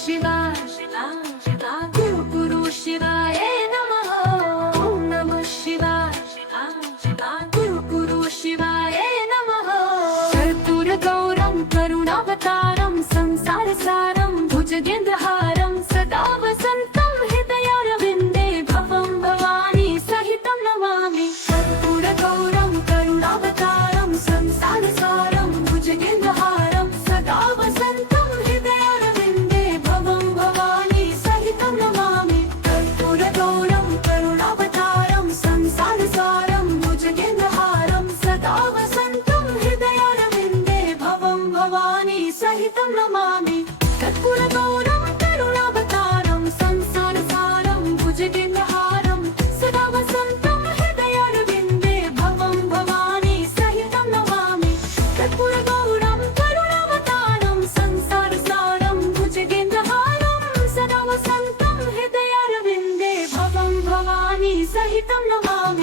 शिवाय गुरु गुरु शिवाय नमः। ओम नमः शिवाय गुरु गुरु शिवाय नमः। कर्पूर गौरम करुणावतारम संसार सारम भुजगेन्द्रहारम सदा वसंतम हृदयारविंदे भवं भवानी सहितं नमामि। कर्पूर गौरम करुणावतारम संसार सारम भुजगेन्द्रहारम सदा वसंतम हृदयारविंदे भवं भवानी सहितं नमामि। कर्पूर गौरम करुणावतारम संसार सारम भुजगेन्द्रहारम सदा वसंतम हृदयारविंदे भवं भवानी सहितं नमामि। कर्पूर गौरम करुणावतारम संसार सारम भुजगेन्द्रहारम सदा वसंतम हृदयारविंदे भवं भवानी सहितं नमामि। कर्पूर गौरम करुणावतारम संसार सारम भुजगेन्द्रहारम सदा वसंतम हृदयारविंदे भवं भवानी सहितं नमामि।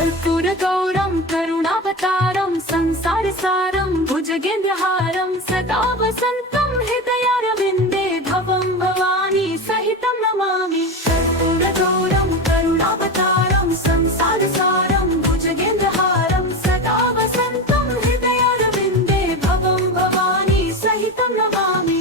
कर्पूर गौरम करुणावतारम संसार सारम भुजगेन्द्रहारम सदा वसंतम हृदयारविंदे भवं भवानी सहितं नमामि। कर्पूर गौरम करुणावतारम संसार सारम भुजगेन्द्रहारम सदा वसंतम हृदयारविंदे भवं भवानी सहितं नमामि।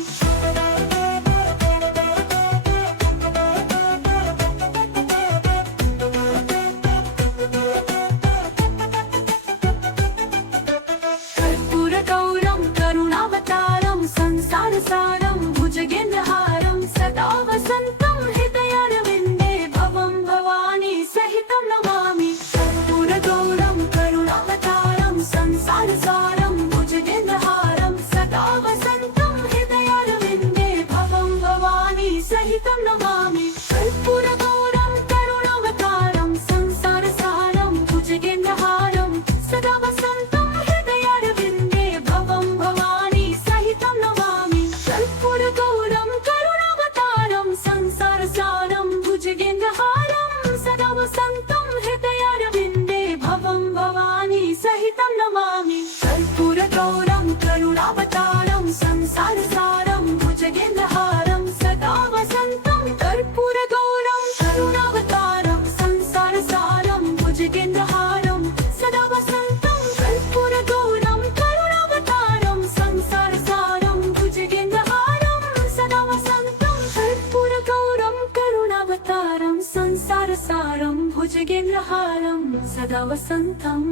कर्पूर गौरम करुणावतारम संसार सारम भुजगेन्द्रहारम सदा वसंतम हृदयारविंदे भवं भवानी सहितं नमामि। कर्पूर गौरम करुणावतारम संसार सारम भुजगेन्द्रहारम सदा वसंतम हृदयारविंदे भवं भवानी सहितं नमामि। कर्पूर गौरम करुणावतारम संसार सारम भुजगेन्द्रहारम सदा वसंतम हृदयारविंदे भवं भवानी सहितं नमामि। कर्पूर गौरम करुणावतारम संसार सारम भुजगेन्द्रहारम सदा वसंतम हृदयारविंदे भवं भवानी सहितं नमामि। कर्पूर गौरम करुणावतारम संसार सारम भुजगेन्द्रहारम सदा वसंतम कर्पूर गौरम करुणावतारम संसार सारम भुजगेन्द्रहारम सदा वसंतम कर्पूर गौरम करुणावतारम संसार सारम भुजगेन्द्रहारम सदा वसंतम कर्पूर गौरम करुणावतारम संसार सारम भुजगेन्द्रहारम सदा वसंतम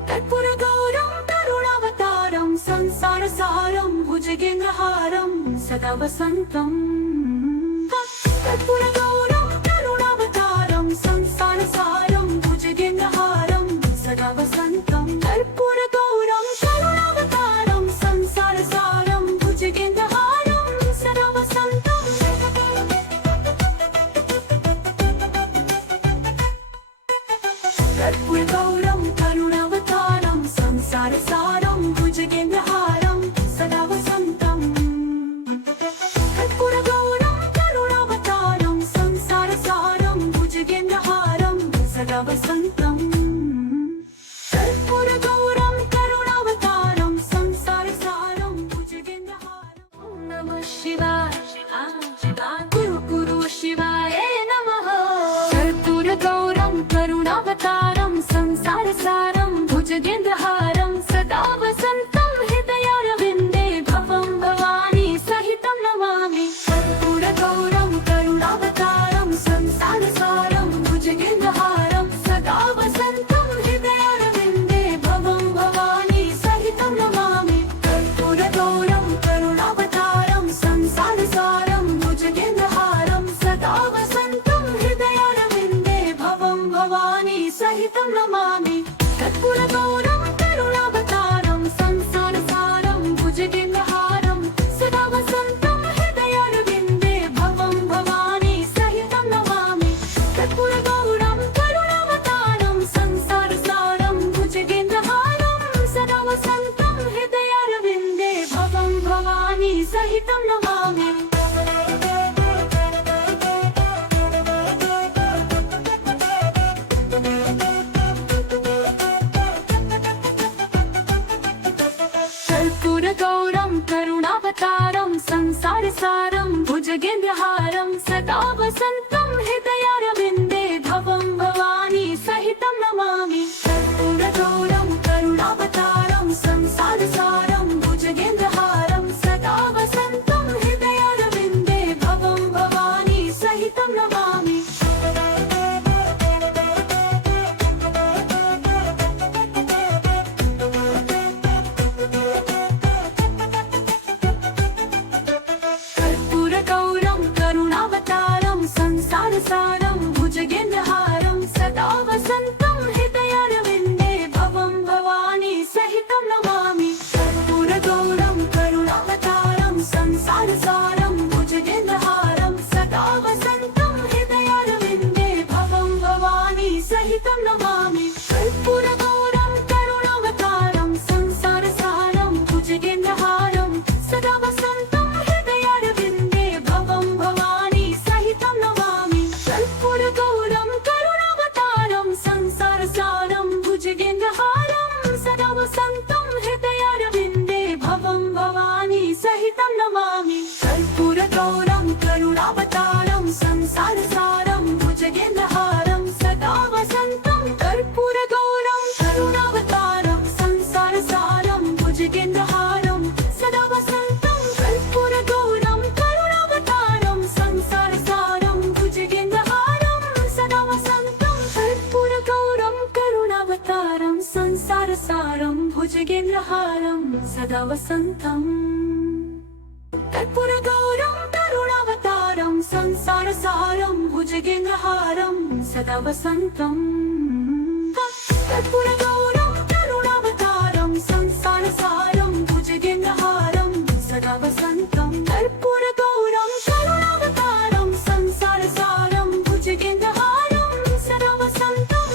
कर्पूर गौरम करुणावतारम संसार सारम भुजगेन्द्रहारम सदा वसंतम। कर्पूर गौरम करुणावतारम संसार सारम भुजगेन्द्रहारम सदा वसंतम। कर्पूर गौरम करुणावतारम संसार सारम भुजगेन्द्रहारम सदा वसंतम। कर्पूर गौरम करुणावतारम संसार सारम भुजगेन्द्रहारम सदा वसंतम। कर्पूर गौरम करुणावतारम संसार सारम भुजगेन्द्रहारम सदा वसंतम। कर्पूर गौरम करुणावतारम संसार सारम भुजगेन्द्रहारम। ओम नमः शिवाय गुरु गुरु शिवाय नमः। कर्पूर गौरम करुणावतारम संसार सहितं नमामि। कर्पूरगौरं करुणावतारं संसारसारं भुजगेन्द्रहारं सदा वसन्तं हृदयारविन्दे भवं भवानी सहितं नमामि। कर्पूरगौरं करुणावतारं संसारसारं भुजगेन्द्रहारं सदा वसन्तं हृदयारविन्दे भवं भवानी सहितं नमामि। कर्पूरगौरं करुणावतारं संसारसारं भुजगेन्द्रहारं सदा वसन्तं हृदयारविन्दे भवं भवानी सहितं नमामि। कर्पूरगौरं करुणावतारं संसारसारं भुजगेन्द्रहारं सदा वसन्तं हृदयारविन्दे भवं भवानी सहितं नमामि। कर्पूरगौरं करुणावतारं संसारसारं भुजगेन्द्रहारं सदा वसन्तं कर्पूरगौरं करुणावतारं संसारसारं भुजगेन्द्रहारं सदा वसन्तं कर्पूरगौरं करुणावतारं संसारसारं भुजगेन्द्रहारं सदा वसन्तं कर्पूरगौरं करुणावतारं संसारसारं भुजगेन्द्रहारं सदा वसन्तं कर्पूरगौरं करुणावतारं संसारसारं भुजगेन्द्रहारं सदा वसन्तं कर्पूरगौरं करुणावतारं संसारसारं भुजगेन्द्रहारं सदा वसन्तं कर्पूरगौरं करुणावतारं संसारसारं भुजगेन्द्रहारं सदा वसन्तं।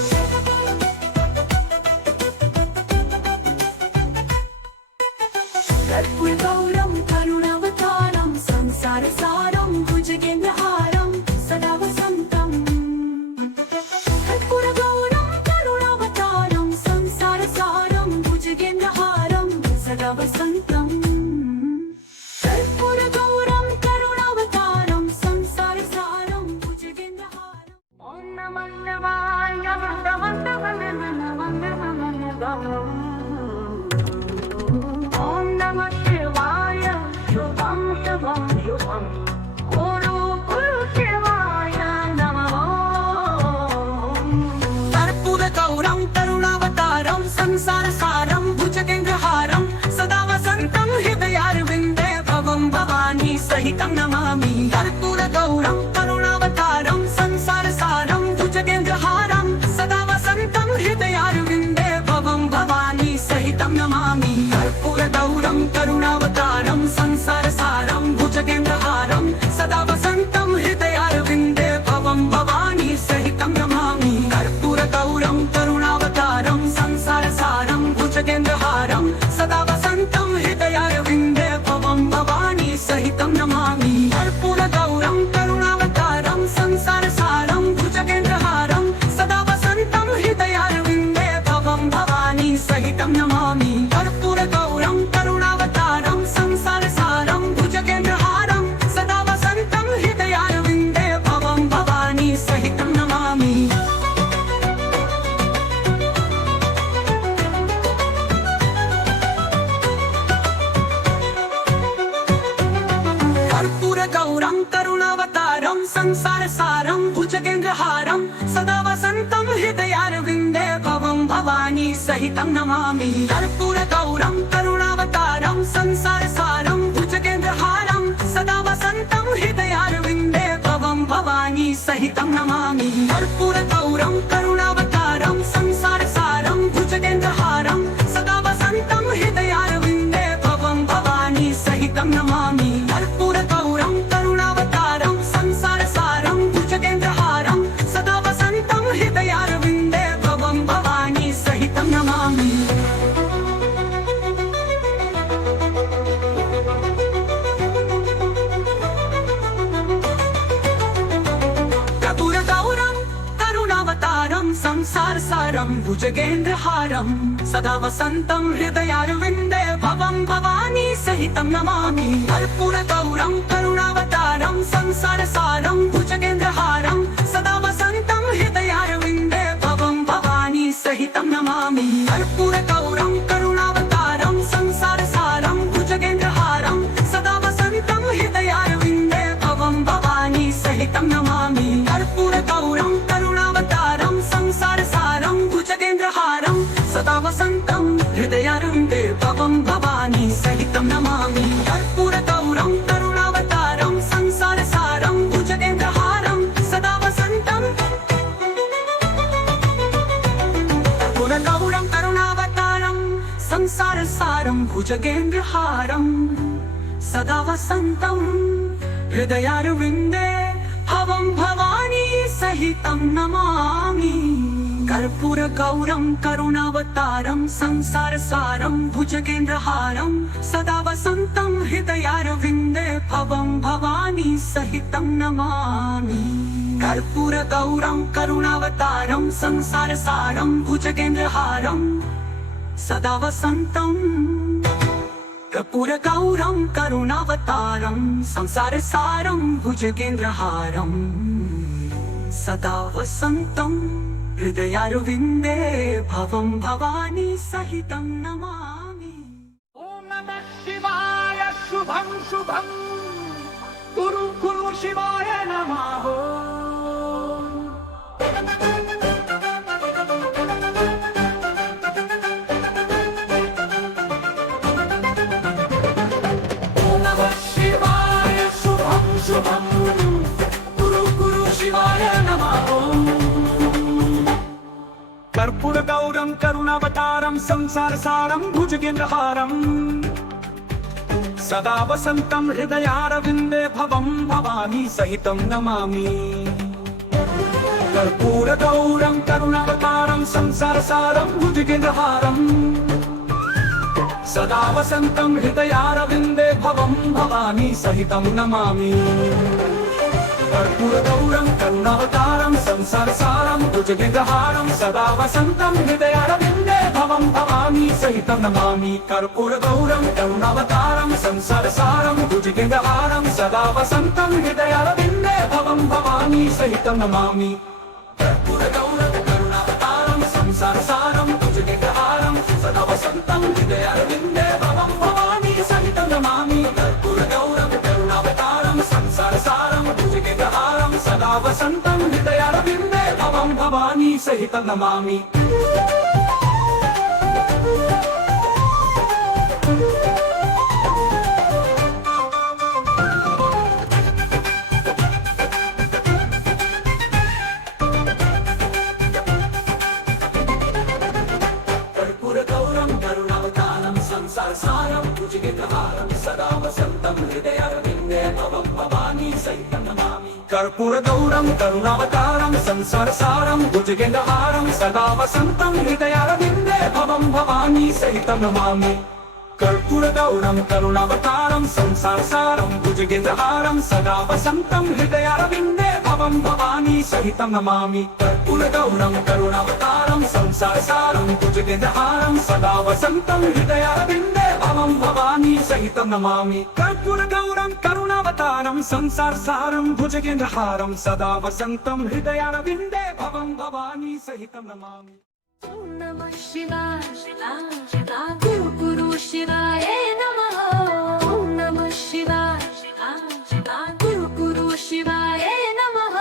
कर्पूरगौरं करुणावतारं संसारसारं भुजगेन्द्रहारं सदा वसन्तं। कर्पूरगौरं करुणावतारं संसारसारं भुजगेन्द्रहारं सदा वसन्तं। कर्पूरगौरं करुणावतारं संसारसारं भुजगेन्द्रहारम्। ॐ नमः शिवाय नमः नमः ॐ नमः शिवाय शुभं शुभं शुभं गुरु शिवाय नमः। कर्पूरगौरं करुणावतारं संसारसारं भुजगेन्द्रहारं सदा वसन्तं हृदयारविन्दे भवं भवानी सहितं नमामि। कर्पूरगौरं करुणावतारं संसारसारं भुजगेन्द्रहारं सदा वसन्तं हृदयारविन्दे भवं भवानी सहितं नमामि। कर्पूरगौरं करुणावतारं संसारसारं भुजगेन्द्रहारं सदा वसन्तं हृदयारविन्दे भवं भवानी सहितं नमामि। कर्पूरगौरं करुणावतारं संसारसारं भुजगेन्द्रहारं सदा वसन्तं हृदयारविन्दे भवं भवानी सहितं नमामि। कर्पूरगौरं करुणावतारं संसारसारं भुजगेन्द्रहारं सदा वसन्तं हृदयारविन्दे भवं भवानी सहितं नमामि। कर्पूरगौरं करुणावतारं संसारसारं भुजगेन्द्रहारं सदा वसन्तं हृदयारविन्दे भवं भवानी सहितं नमामि। कर्पूरगौरं करुणावतारं संसारसारं भुजगेन्द्रहारं सदा वसन्तं हृदयारविन्दे भवं भवानी सहितं नमामि। कर्पूरगौरं करुणावतारं संसारसारं भुजगेन्द्रहारं सदा वसन्तं हृदयारविन्दे भवं भवानी सहितं नमामि। कर्पूरगौरं करुणावतारं संसारसारं भुजगेन्द्रहारं सदा वसन्तं हृदयारविन्दे भवं भवानी सहितं नमामि। कर्पूरगौरं करुणावतारं संसारसारं भुजगेन्द्रहारं सदा वसन्तं हृदयारविन्दे भवं भवानी सहितं नमामि। कर्पूरगौरं करुणावतारं संसारसारं भुजगेन्द्रहारं सदा वसन्तं हृदयारविन्दे भवं भवानी सहितं नमामि। कर्पूरगौरं करुणावतारं संसारसारं भुजगेन्द्रहारं सदा वसन्तं हृदयारविन्दे भवं भवानी सहितं नमामि। कर्पूरगौरं करुणावतारं संसारसारं भुजगेन्द्रहारं सदा वसन्तं हृदयारविन्दे भवं भवानी सहितं नमामि। कर्पूरगौरं करुणावतारं संसारसारं भुजगेन्द्रहारं सदा वसन्तं हृदयारविन्दे भवं भवानी सहितं नमामि कर्पूरगौरं करुणावतारं संसारसारं भुजगेन्द्रहारं सदा वसन्तं कर्पूरगौरं करुणावतारं संसारसारं भुजगेन्द्रहारं सदा वसन्तं हृदयारविन्दे भवं भवानी सहितं नमामि कर्पूरगौरं करुणावतारं संसारसारं भुजगेन्द्रहारं सदा वसन्तं हृदयारविन्दे भवं भवानी सहितं नमामि कर्पूरगौरं करुणावतारं संसारसारं भुजगेन्द्रहारं सदा वसन्तं कर्पूरगौरं करुणावतारं संसारसारं भुजगेन्द्रहारं सदा वसन्तं हृदयारविन्दे भवं भवानी सहितं नमामि ओम नमः शिवाय शुभं शुभं गुरु गुरु शिवाय नमः ओम नमः शिवाय शुभं शुभं गुरु गुरु शिवाय नमः कर्पूरगौरं करुणावतारं संसारसारं भुजगेन्द्रहारं सदा वसन्तं हृदयारविन्दे भवं भवानी सहितं नमामि कर्पूरगौरं करुणावतारं संसारसारं भुजगेन्द्रहारं सदा वसन्तं हृदयारविन्दे भवं भवानी सहितं नमामि कर्पूरगौरं करुणावतारं संसारसारं भुजगेन्द्रहारं सदा वसन्तं हृदयारविन्दे भवं भवानी सहितं नमामि कर्पूरगौरं करुणावतारं संसारसारं भुजगेन्द्रहारं सदा वसन्तं हृदयारविन्दे भवं भवानी सहितं नमामि कर्पूरगौरं करुणावतारं संसारसारं भुजगेन्द्रहारं सदा वसन्तं हृदयारविन्दे भवं भवानी सहितं नमामि कर्पूरगौरं करुणावतारं संसारसारं भुजगेन्द्रहारं सदा वसन्तं हृदयारविन्दे भवं भवानी सहितं नमामि कर्पूरगौरं करुणावतारं संसारसारं भुजगेन्द्रहारं सदा वसन्तं हृदयारविन्दे भवं भवानी सहितं नमामि कर्पूरगौरं करुणावतारं संसारसारं भुजगेन्द्रहारं सदा वसन्तं हृदयारविन्दे भवं भवानी सहितं नमामि कर्पूरगौरं करुणावतारं संसारसारं भुजगेन्द्रहारं सदा वसन्तं हृदयारविन्दे भवं भवानी सहितं नमामि कर्पूरगौरं करुणावतारं संसारसारं भुजगेन्द्रहारं सदा वसन्तं हृदयारविन्दे भवं भवानी सहितं नमामि कर्पूरगौरं करुणावतारं संसारसारं भुजगेन्द्रहारं सदा वसन्तं हृदयारविन्दे भवं भवानी सहितं नमामि ओम नमः शिवाय शिवाय शिवाय गुरु गुरु शिवाय नमः ओम नमः शिवाय शिवाय शिवाय गुरु गुरु शिवाय नमः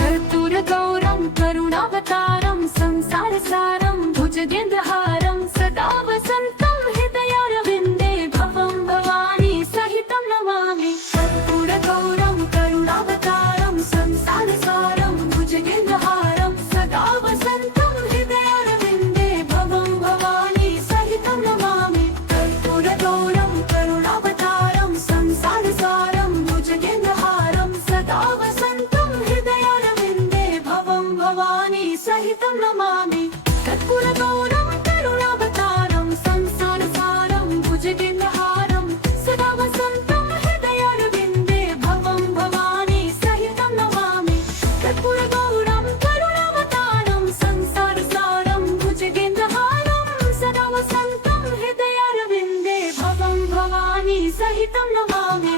कर्पूरगौरं करुणावतारं संसारसारं भुजगेन्द्रहारं सदा वसन्तं हृदयारविन्दे भवं भवानी सहितं नमामि कर्पूरगौरं करुणावतारं संसारसारं भुजगेन्द्रहारं सदा वसन्तं हृदयारविन्दे भवं भवानी सहितं नमामि कर्पूरगौरं करुणावतारं संसारसारं भुजगेन्द्रहारं सदा वसन्तं हृदयारविन्दे भवं भवानी सहितं नमामि कर्पूरगौरं करुणावतारं संसारसारं भुजगेन्द्रहारं सदा वसन्तं हृदयारविन्दे भवं भवानी सहितं नमामि कर्पूरगौरं करुणावतारं संसारसारं भुजगेन्द्रहारं सदा वसन्तं हृदयारविन्दे भवं भवानी सहितं नमामि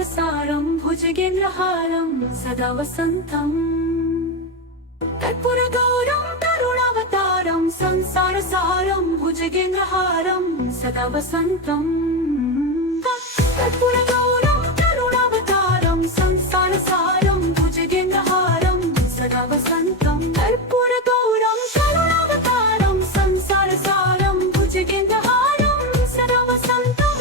संसारसारं भुजगेन्द्रहारं सदा वसन्तम् कर्पूरगौरं करुणावतारं संसारसारं भुजगेन्द्रहारं सदा वसन्तम् कर्पूरगौरं करुणावतारं संसारसारं भुजगेन्द्रहारं सदा वसन्तम् कर्पूरगौरं करुणावतारं संसारसारं भुजगेन्द्रहारं सदा वसन्तम्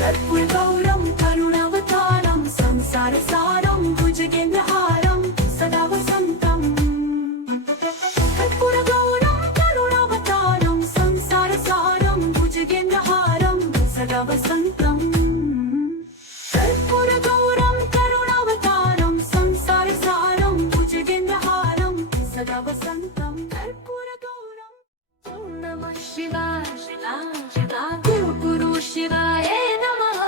कर्पूरगौरं करुणावतारं संसारसारं भुजगेन्द्रहारं सदा वसन्तम् कर्पूरगौरं करुणावतारं संसारसारं भुजगेन्द्रहारं सदा वसन्तम् कर्पूरगौरं करुणावतारं संसारसारं भुजगेन्द्रहारं सदा वसन्तम् कर्पूरगौरम् ॐ नमः शिवाय शिवाय शिवाय गुरु शिवाय नमः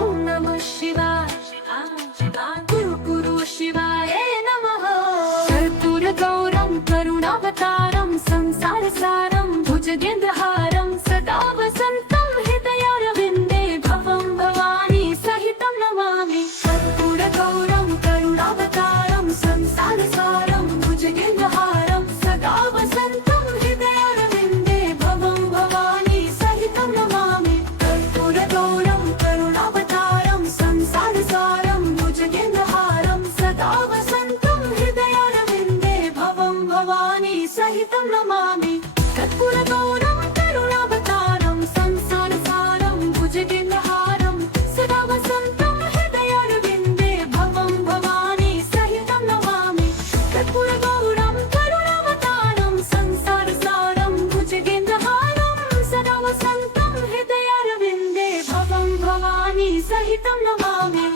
ॐ नमः शिवाय शिवाय शिवाय गुरु शिवाय नमः कर्पूरगौरं करुणावतारं संसारसारं भुजगेन्द्रहारं सदा वसन्तं हृदयारविन्दे भवं भवानी सहितं नमामि कर्पूरगौरं करुणावतारं संसारसारं भुजगेन्द्रहारं सदा वसन्तं हृदयारविन्दे भवं भवानी सहितं नमामि कर्पूरगौरं करुणावतारं संसारसारं भुजगेन्द्रहारं सदा वसन्तं हृदयारविन्दे भवं भवानी सहितं नमामि कर्पूरगौरं करुणावतारं संसारसारं भुजगेन्द्रहारं सदा वसन्तं हृदयारविन्दे भवं भवानी सहितं नमामि कर्पूरगौरं करुणावतारं संसारसारं भुजगेन्द्रहारं सदा वसन्तं हृदयारविन्दे भवं भवानी सहितं नमामि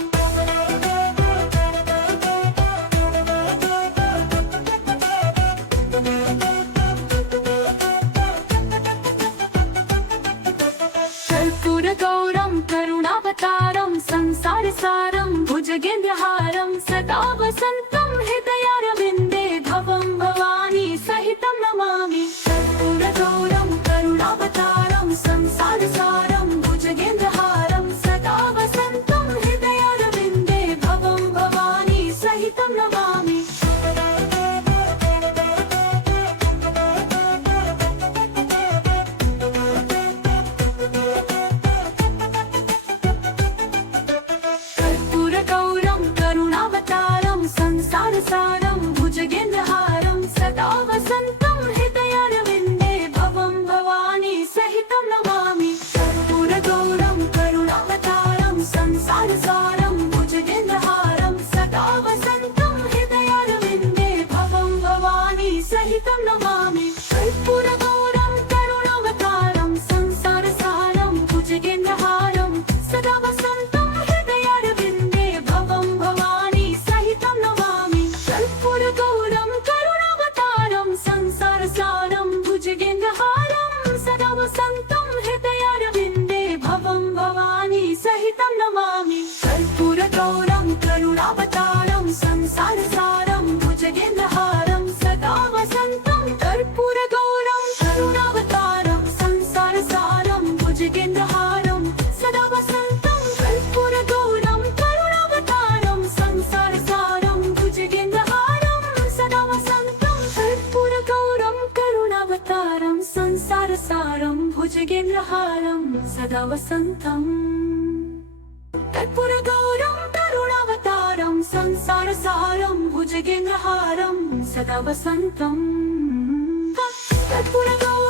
कर्पूरगौरं करुणावतारं संसारसारं भुजगेन्द्रहारं सदा वसन्तं हृदयारविन्दे भवं भवानी सहितं नमामि कर्पूरगौरं करुणावतारं संसारसारं भुजगेन्द्रहारं सदा वसन्तं हृदयारविन्दे भवं भवानी सहितं नमामि कर्पूरगौरं करुणावतारं संसारसारं भुजगेन्द्रहारं सदा वसन्तं हृदयारविन्दे भवं भवानी सहितं नमामि कर्पूरगौरं करुणावतारं संसारसारं भुजगेन्द्रहारं सदा वसन्तं हृदयारविन्दे भवं भवानी सहितं नमामि कर्पूरगौरं करुणावतारं संसारसारं भुजगेन्द्रहारं सदा वसन्तं हृदयारविन्दे भवं भवानी सहितं नमामि कर्पूरगौरं करुणावतारं संसारसारं भुजगेन्द्रहारं सदा वसन्तं हृदयारविन्दे भवं भवानी सहितं नमामि कर्पूरगौरं करुणावतारं संसारसारं भुजगेन्द्रहारं सदा वसन्तं कर्पूरगौरं करुणावतारं संसारसारं भुजगेन्द्रहारं सदा वसन्तं कर्पूरगौरं करुणावतारं संसारसारं भुजगेन्द्रहारं सदा वसन्तं कर्पूरगौरं करुणावतारं संसारसारं भुजगेन्द्रहारं सदा वसन्तम् कर्पूरगौरं करुणावतारं संसारसारं भुजगेन्द्रहारं सदा वसन्तम् कर्पूरगौरं